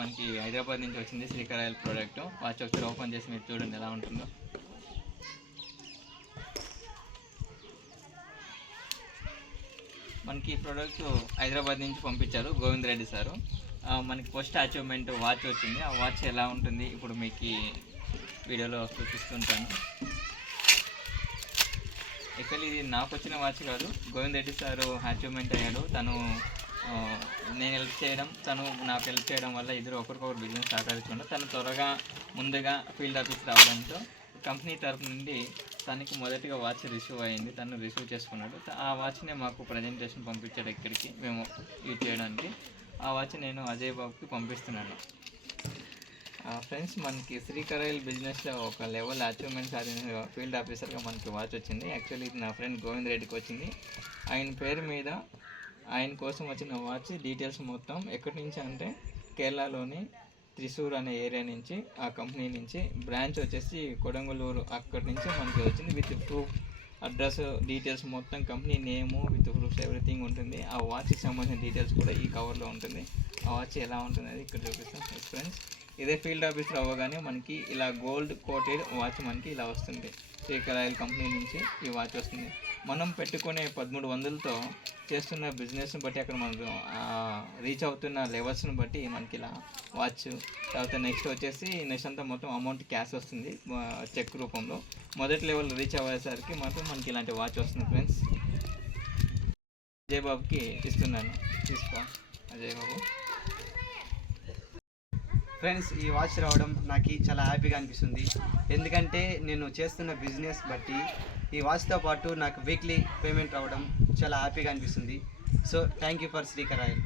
మనకి హైదరాబాద్ నుంచి వచ్చింది శ్రీకర్ ఆయిల్ ప్రోడక్ట్. వాచ్ ఒకసారి ఓపెన్ చేసి మీరు చూడండి ఎలా ఉంటుందో. మనకి ఈ ప్రోడక్ట్ హైదరాబాద్ నుంచి పంపించారు గోవింద్ రెడ్డి సారు. మనకి ఫస్ట్ అచీవ్మెంట్ వాచ్ వచ్చింది. ఆ వాచ్ ఎలా ఉంటుంది ఇప్పుడు మీకు వీడియోలో చూపిస్తుంటాను. యాక్చువల్లీ ఇది నాకు వచ్చిన వాచ్ కాదు, గోవింద్ రెడ్డి సారు అచీవ్మెంట్ అయ్యాడు. తను నేను హెల్ప్ చేయడం, తను నాకు హెల్ప్ చేయడం వల్ల ఇద్దరు ఒకరికొకరు బిజినెస్ సహకరించుకుంటాం. తను త్వరగా ముందుగా ఫీల్డ్ ఆఫీస్ రావడంతో కంపెనీ తరఫు నుండి తనకి మొదటిగా వాచ్ రిసీవ్ అయింది. తను రిసీవ్ చేసుకున్నాడు. ఆ వాచ్నే మాకు ప్రజెంటేషన్ పంపించాడు ఇక్కడికి మేము యూజ్ చేయడానికి. ఆ వాచ్ నేను అజయ్ బాబుకి పంపిస్తున్నాను. ఫ్రెండ్స్, మనకి శ్రీకర్ ఆయిల్ బిజినెస్లో ఒక లెవెల్ అచీవ్మెంట్ సాధించిన ఫీల్డ్ ఆఫీసర్గా మనకి వాచ్ వచ్చింది. యాక్చువల్లీ ఇది నా ఫ్రెండ్ గోవింద్ రెడ్డికి వచ్చింది. ఆయన పేరు మీద ఆయన కోసం వచ్చిన వాచ్ డీటెయిల్స్ మొత్తం ఎక్కడి నుంచి అంటే కేరళలోని త్రిశూర్ అనే ఏరియా నుంచి, ఆ కంపెనీ నుంచి బ్రాంచ్ వచ్చేసి కొడంగలూరు, అక్కడి నుంచి మనకి వచ్చింది. విత్ ప్రూఫ్, అడ్రస్, డీటెయిల్స్ మొత్తం company name with proofs everything ఉంటుంది. ఆ వాచ్కి సంబంధించిన డీటెయిల్స్ కూడా ఈ కవర్లో ఉంటుంది. ఆ వాచ్ ఎలా ఉంటుంది అది ఇక్కడ చూపిస్తాం. ఫ్రెండ్స్, ఇదే ఫీల్డ్ ఆఫీస్లో అవ్వగానే మనకి ఇలా గోల్డ్ కోటెడ్ వాచ్ మనకి ఇలా వస్తుంది. శ్రీకర్ ఆయిల్ కంపెనీ నుంచి ఈ వాచ్ వస్తుంది. మనం పెట్టుకునే 1300తో చేస్తున్న బిజినెస్ని బట్టి, అక్కడ మనకు రీచ్ అవుతున్న లెవెల్స్ని బట్టి మనకి ఇలా వాచ్. తర్వాత నెక్స్ట్ అంతా మొత్తం అమౌంట్ క్యాష్ వస్తుంది చెక్ రూపంలో. మొదటి లెవెల్ రీచ్ అయ్యేసరికి మాత్రం మనకి ఇలాంటి వాచ్ వస్తుంది. ఫ్రెండ్స్, అజయ్ బాబుకి ఇస్తున్నాను, తీసుకో అజయ్ బాబు. ఫ్రెండ్స్, ఈ వాచ్ రావడం నాకు చాలా హ్యాపీగా అనిపిస్తుంది. ఎందుకంటే నేను చేస్తున్న బిజినెస్ బట్టి ఈ వాచ్తో పాటు నాకు వీక్లీ పేమెంట్ రావడం చాలా హ్యాపీగా అనిపిస్తుంది. So thank you for Srikar oil.